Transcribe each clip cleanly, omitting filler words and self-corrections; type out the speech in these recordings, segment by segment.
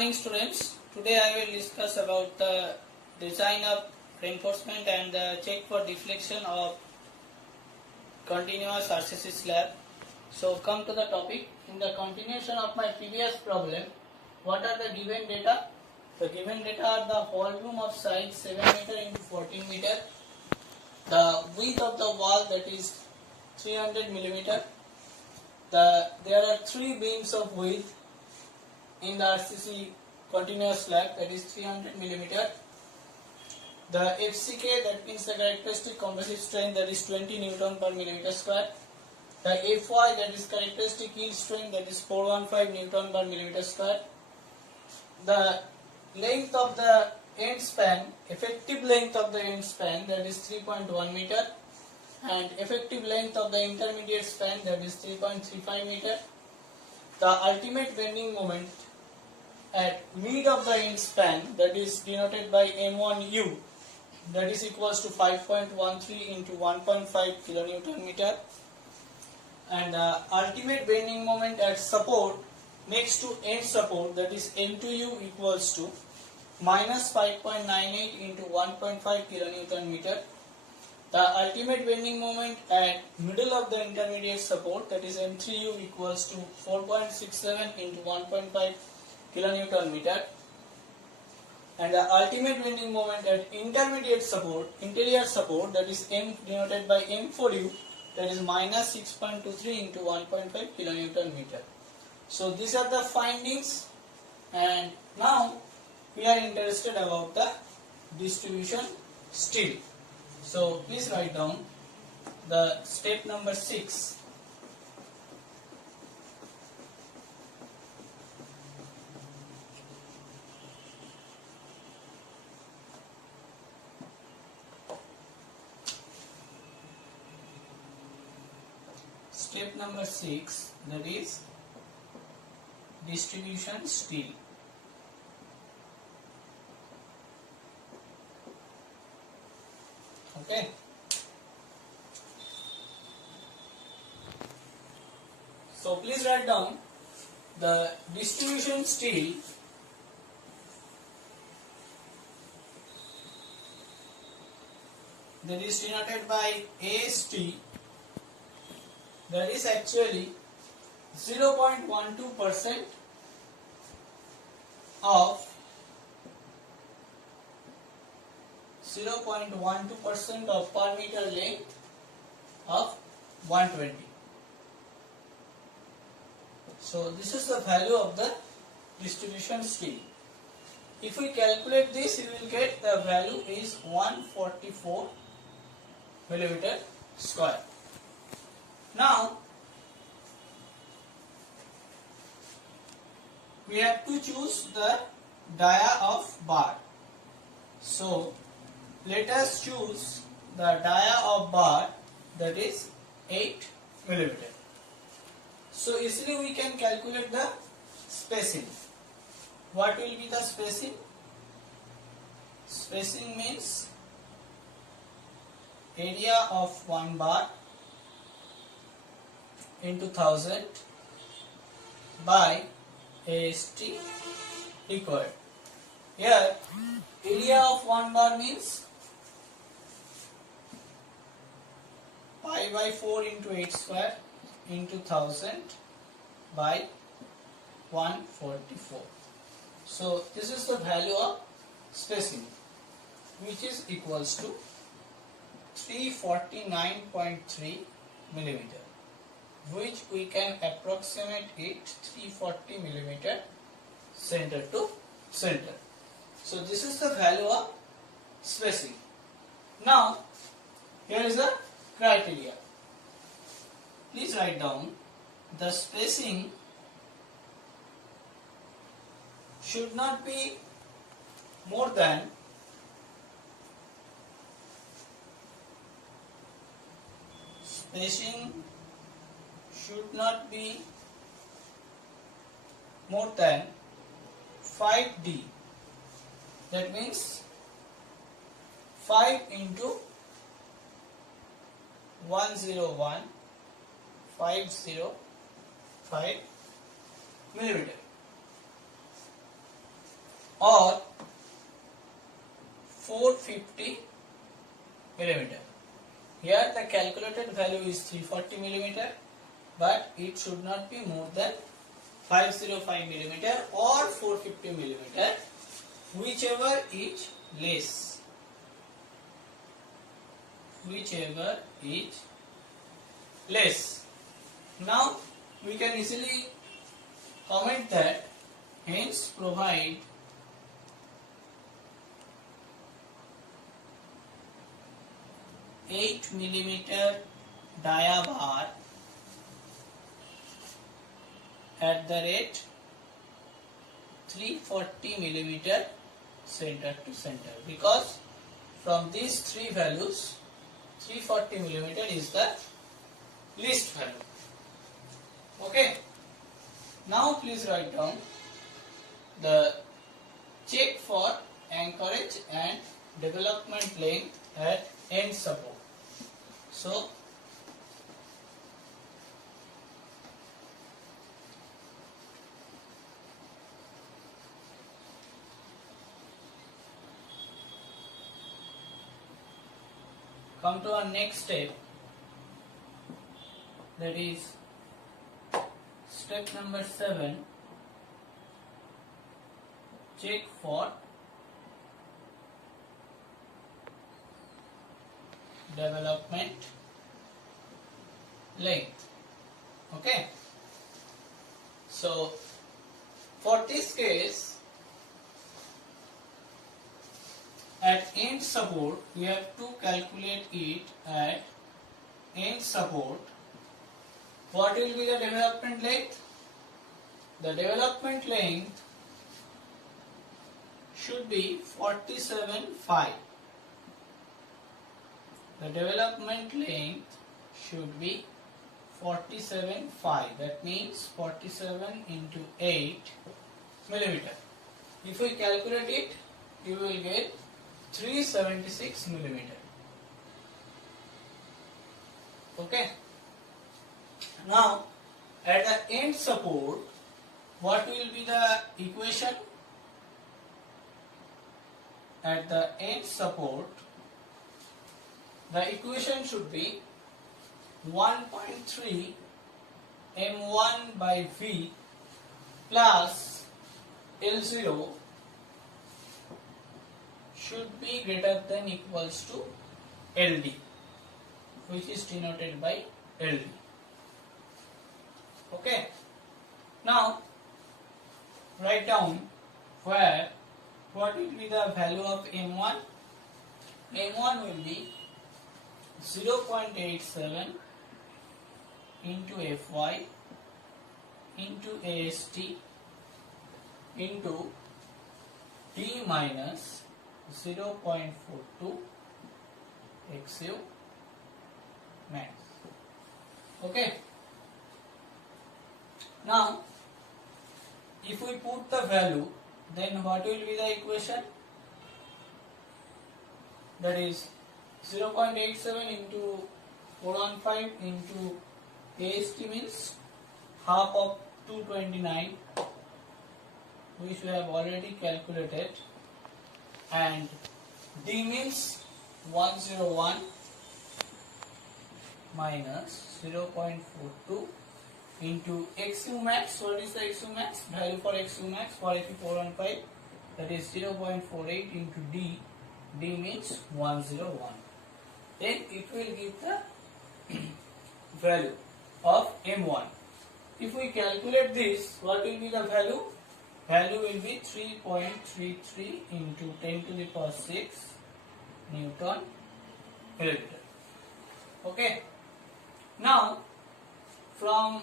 morning, students. Today I will discuss about the design of reinforcement and the check for deflection of continuous RCC slab. So come to the topic. In the continuation of my previous problem, what are the given data? The given data are the volume of side 7 meter into 14 meter, the width of the wall that is 300 millimeter. There are 3 beams of width in the RCC continuous slab, that is 300 millimeter. The FCK, that means the characteristic compressive strength, that is 20 Newton per millimeter square. The FY, that is characteristic yield strength, that is 415 Newton per millimeter square. The length of the end span, effective length of the end span, that is 3.1 meter, and effective length of the intermediate span, that is 3.35 meter. The ultimate bending moment at mid of the end span, that is denoted by M1U, that is equals to 5.13 into 1.5 kilonewton meter, and the ultimate bending moment at support next to end support, that is M2U, equals to minus 5.98 into 1.5 kilonewton meter. The ultimate bending moment at middle of the intermediate support, that is M3U, equals to 4.67 into 1.5 kilonewton meter, and the ultimate bending moment at intermediate support, interior support, that is M denoted by M4U, that is minus 6.23 into 1.5 kilonewton meter. So these are the findings, and now we are interested about the distribution steel. So please write down the step number 6. Step number 6, that is distribution steel. Okay. So please write down the distribution steel that is denoted by AST, that is actually 0.12% of 0.12% of per meter length of 120. So this is the value of the distribution steel. If we calculate this, you will get the value is 144 millimeter square. Now we have to choose the dia of bar. So let us choose the dia of bar, that is 8 millimeter. So easily we can calculate the spacing. What will be the spacing? Spacing means area of one bar into 1000 by AST required. Here area of one bar means pi by 4 into 8 square into 1000 by 144. So this is the value of spacing, which is equals to 349.3 millimeter, which we can approximate it 340 millimeter center to center. So this is the value of spacing. Now here is the criteria. Please write down the spacing should not be more than should not be more than 5D. That means 5 into 101.505 millimeter. or 450 millimeter. Here the calculated value is 340 millimeter, but it should not be more than 505 millimeter or 450 millimeter, whichever is less. Whichever is less. Now we can easily comment that hence provide (8 millimeter) dia bar at the rate 340 millimeter center to center, because from these three values 340 millimeter is the least value. Okay. Now please write down the check for anchorage and development length at end support. So come to our next step, that is step number 7. Check for development length. Okay, so for this case, at end support we have to calculate it at end support. What will be the development length? The development length should be 47.5. The development length should be 47.5. That means 47 into 8 millimeter. If we calculate it, you will get 376 millimeter. Okay. Now at the end support, what will be the equation? At the end support, the equation should be 1.3 m1 by v plus L0 should be greater than equals to LD, which is denoted by LD. Okay. Now write down where what will be the value of M1. M1 will be 0.87 into Fy into AST into D minus 0.42 XU max. Okay. Now if we put the value, then what will be the equation? That is 0.87 into 415 into AST means half of 229, which we have already calculated, and D means 101 minus 0.42 into XU max. What is the XU max? Value for XU max for AP415, that is 0.48 into D. D means 101. Then it will give the value of M1. If we calculate this, what will be the value? Value will be 3.33 into 10 to the power 6 Newton millimeter. Okay. Now from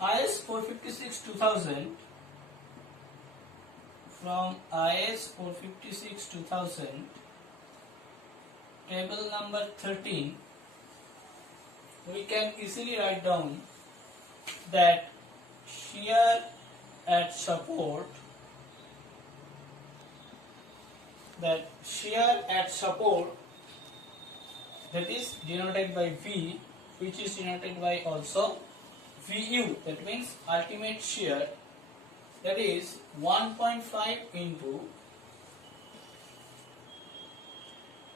IS 456 2000, from IS 456 2000, table number 13, we can easily write down that shear at support, that is denoted by V, which is denoted by also VU, that means ultimate shear, that is 1.5 into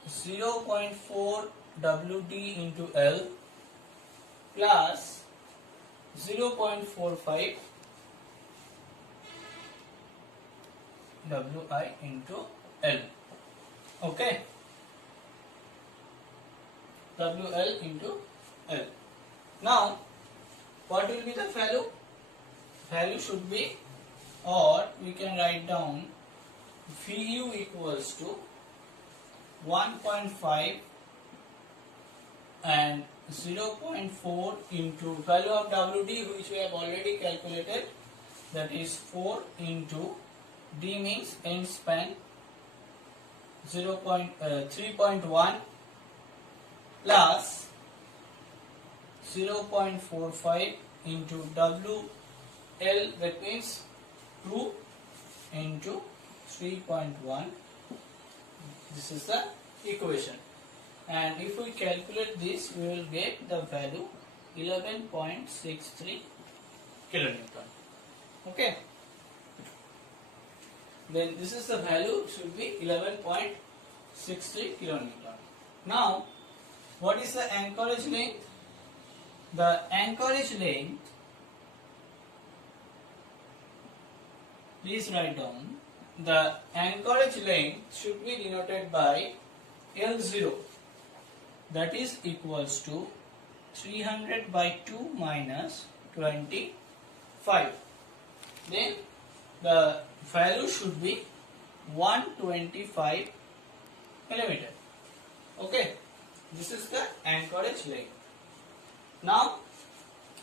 0.4 WD into L plus 0.45 Wi into L. Okay, WL into L. Now, what will be the value? Value should be, or we can write down Vu equals to 1.5 and 0.4 into value of WD, which we have already calculated, that is 4 into D means end span 3.1 plus 0.45 into WL, that means 2 into 3.1. This is the equation, and if we calculate this, we will get the value 11.63 kilonewton. Okay, then this is the value, should be 11.63 kilonewton. Now, what is the anchorage length? The anchorage length, please write down, the anchorage length should be denoted by L0, that is equals to 300 by 2 minus 25. Then the value should be 125 millimeter. Okay, this is the anchorage length. Now,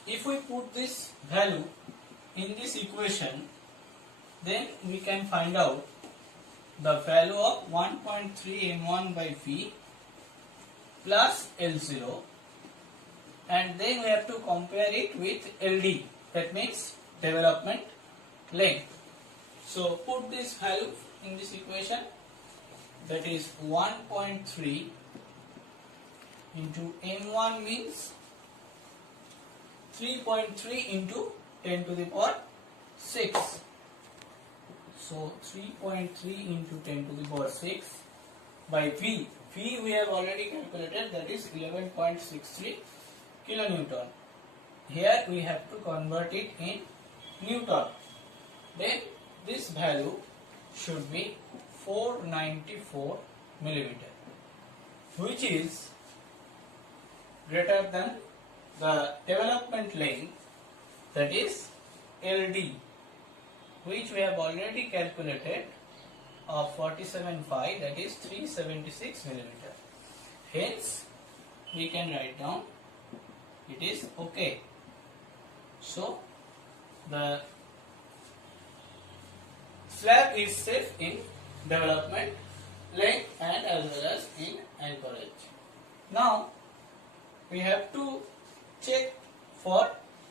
if we put this value in this equation, then we can find out the value of 1.3 m1 by V plus L0, and then we have to compare it with LD, that means development length. So put this value in this equation, that is 1.3 into m1 means 3.3 into 10 to the power 6. So 3.3 into 10 to the power 6 by V. V we have already calculated, that is 11.63 kilonewton. Here we have to convert it in Newton. Then this value should be 494 millimeter, which is greater than the development length, that is LD, which we have already calculated of 47.5, that is 376 millimeter. Hence, we can write down it is okay. So, the slab is safe in development length and as well as in anchorage. Now, we have to check for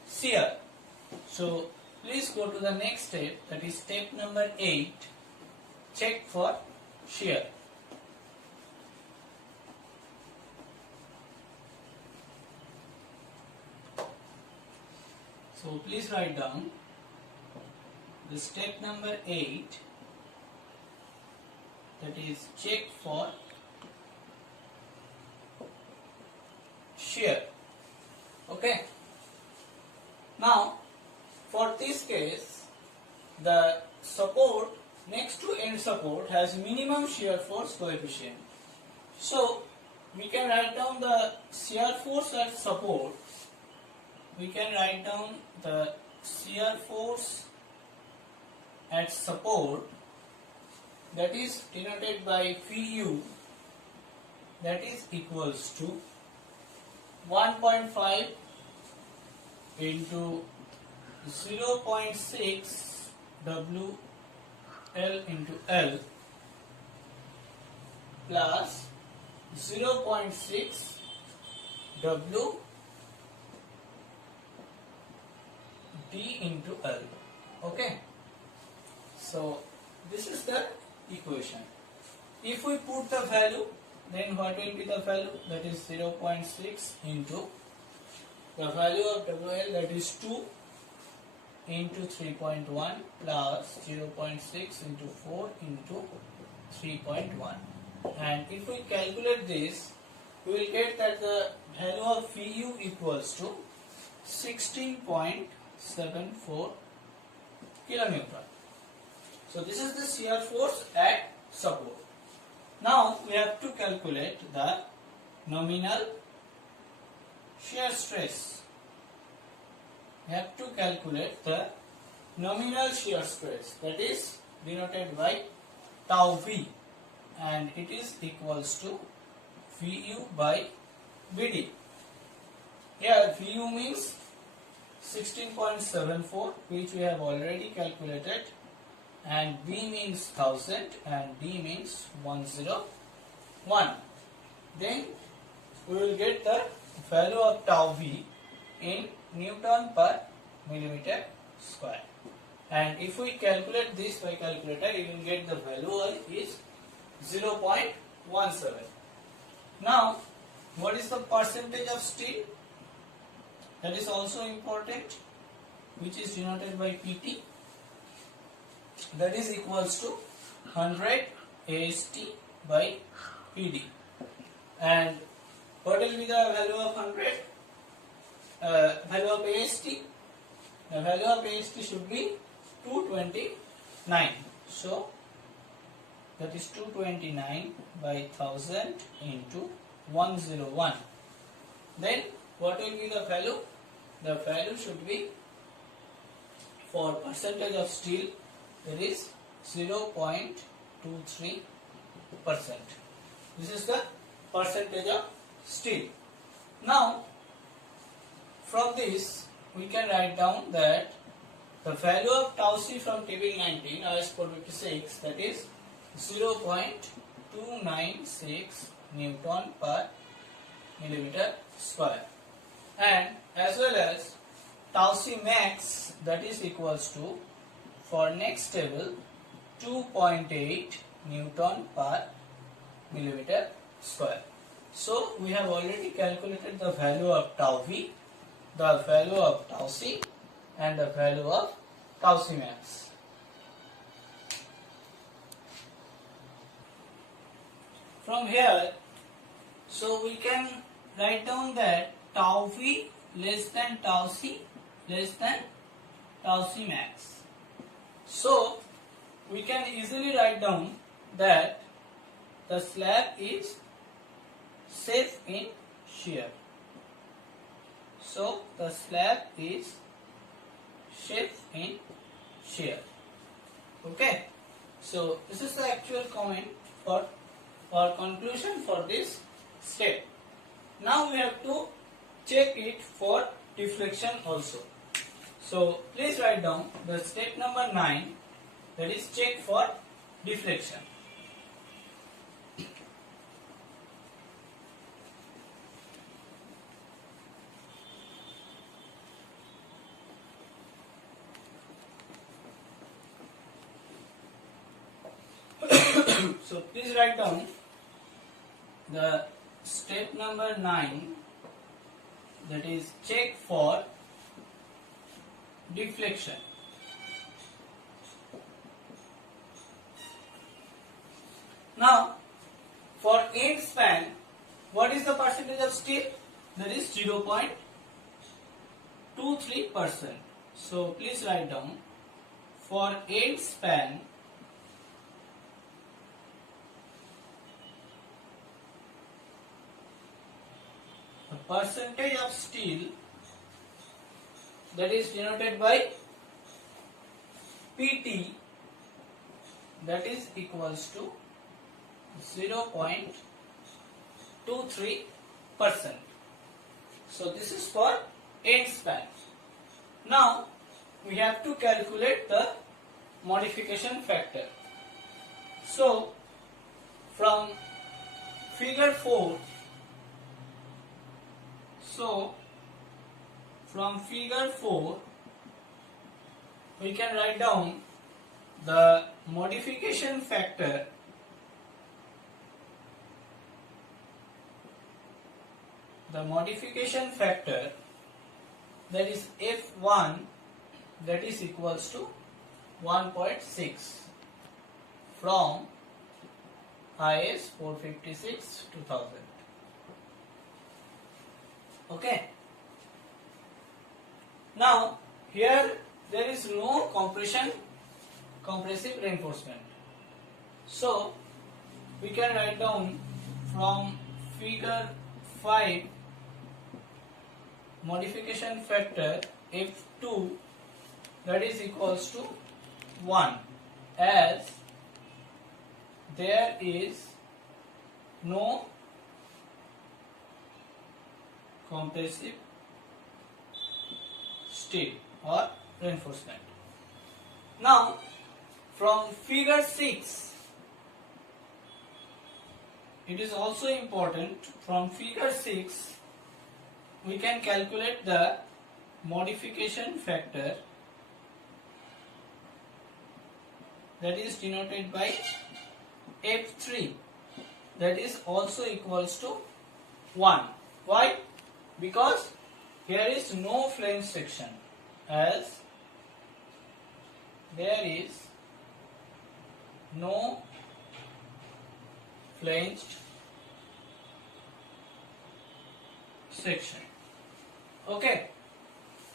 shear. So, please go to the next step, that is step number 8, check for shear. So, please write down the step number 8, that is check for shear. Okay. Now, for this case, the support next to end support has minimum shear force coefficient. So, we can write down the shear force at support. We can write down the shear force at support, that is denoted by Vu, that is equals to 1.5 into 0.6 WL into L plus 0.6 W D into L. Okay. So this is the equation. If we put the value, then what will be the value? That is 0.6 into the value of WL, that is 2, into 3.1 plus 0.6 into 4 into 3.1. And if we calculate this, we will get that the value of Vu equals to 16.74 kilonewton. So this is the shear force at support. Now we have to calculate the nominal shear stress. We have to calculate the nominal shear stress, that is denoted by tau V, and it is equals to Vu by Vd. Here Vu means 16.74, which we have already calculated, and B means 1000 and D means 101. Then we will get the value of tau V in Newton per millimeter square. And if we calculate this by calculator, you will get the value is 0.17. Now, what is the percentage of steel? That is also important, which is denoted by PT. That is equals to 100 AST by PD. And what will be the value of 100? Value of AST? The value of AST should be 229. So that is 229 by 1000 into 101. Then what will be the value? The value should be, for percentage of steel, there is 0.23%. This is the percentage of steel. Now, from this we can write down that the value of tau C from table 19 OS 456, that is 0.296 Newton per millimeter square, and as well as tau C max, that is equals to, for next table, 2.8 Newton per millimeter square. So we have already calculated the value of tau V, the value of tau C, and the value of tau C max. From here, so we can write down that tau V less than tau C less than tau C max. So we can easily write down that the slab is safe in shear. So the slab is safe in shear. Okay. So this is the actual comment for or conclusion for this step. Now we have to check it for deflection also. So please write down the step number 9, that is check for deflection. So please write down the step number 9, that is check for deflection. Now for end span, what is the percentage of steel? That is 0.23%. So please write down, for end span, the percentage of steel, that is denoted by PT, that is equals to 0.23%. So this is for end span. Now we have to calculate the modification factor. So from figure 4, we can write down the modification factor. The modification factor, that is F1 that is equals to 1.6 from IS 456 2000. Okay. Now here there is no compressive reinforcement. So we can write down from figure 5 modification factor F2 that is equals to 1, as there is no compressive steel or reinforcement. Now from figure 6, it is also important, from figure 6 we can calculate the modification factor that is denoted by F3, that is also equals to 1. Why? Because here is no flange section, as there is no flanged section. Okay,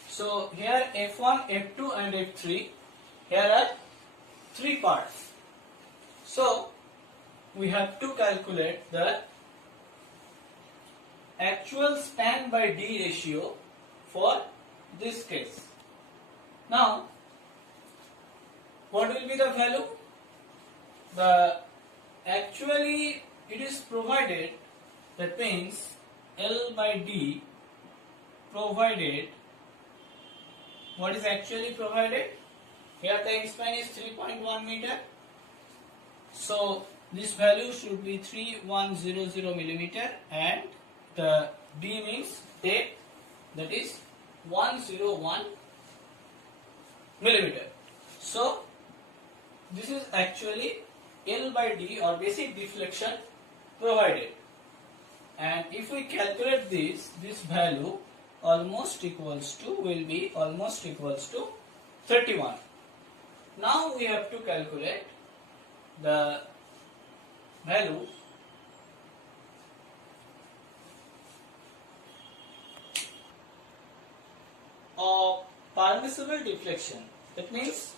so here F1, F2 and F3, here are 3 parts. So we have to calculate the actual span by D ratio for this case. Now what will be the value? Actually it is provided, that means L by D provided, what is actually provided? Here the end span is 3.1 meter. So this value should be 3100 millimeter, and the D means depth, that is 101 millimeter. So this is actually L by D or basic deflection provided, and if we calculate this value almost equals to, will be almost equals to 31. Now we have to calculate the value of permissible deflection, that means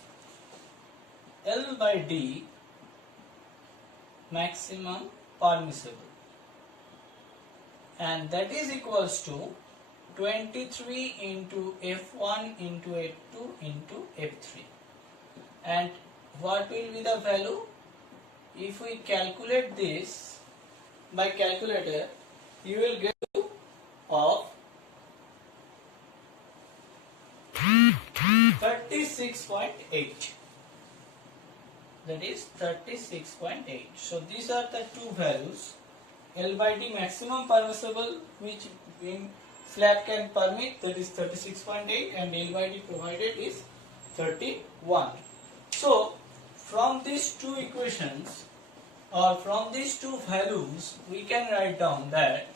L by D maximum permissible, and that is equals to 23 into F1 into F2 into F3. And what will be the value? If we calculate this by calculator, you will get of 36.8. That is 36.8. So these are the two values. L by D maximum permissible, which in slab can permit, that is 36.8, and L by D provided is 31. So from these two equations, or from these two values, we can write down that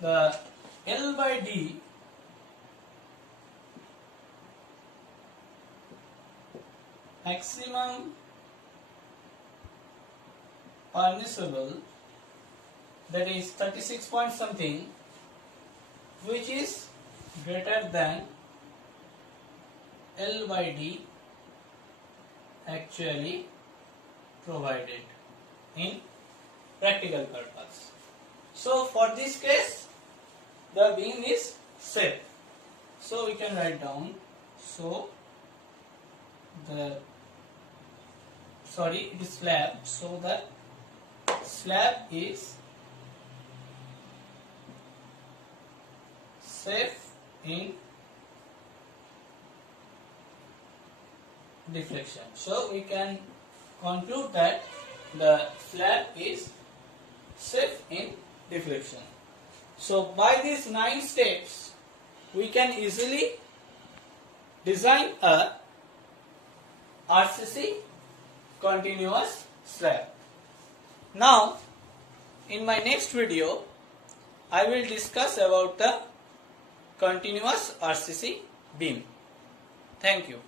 the L by D maximum permissible, that is 36 point something, which is greater than L by D actually provided in practical purpose. So for this case, the beam is safe. So we can write down, so it is slab, so the slab is safe in deflection. So we can conclude that the slab is safe in deflection. So by these 9 steps, we can easily design a RCC continuous slab. Now In my next video, I will discuss about the continuous RCC beam. Thank you.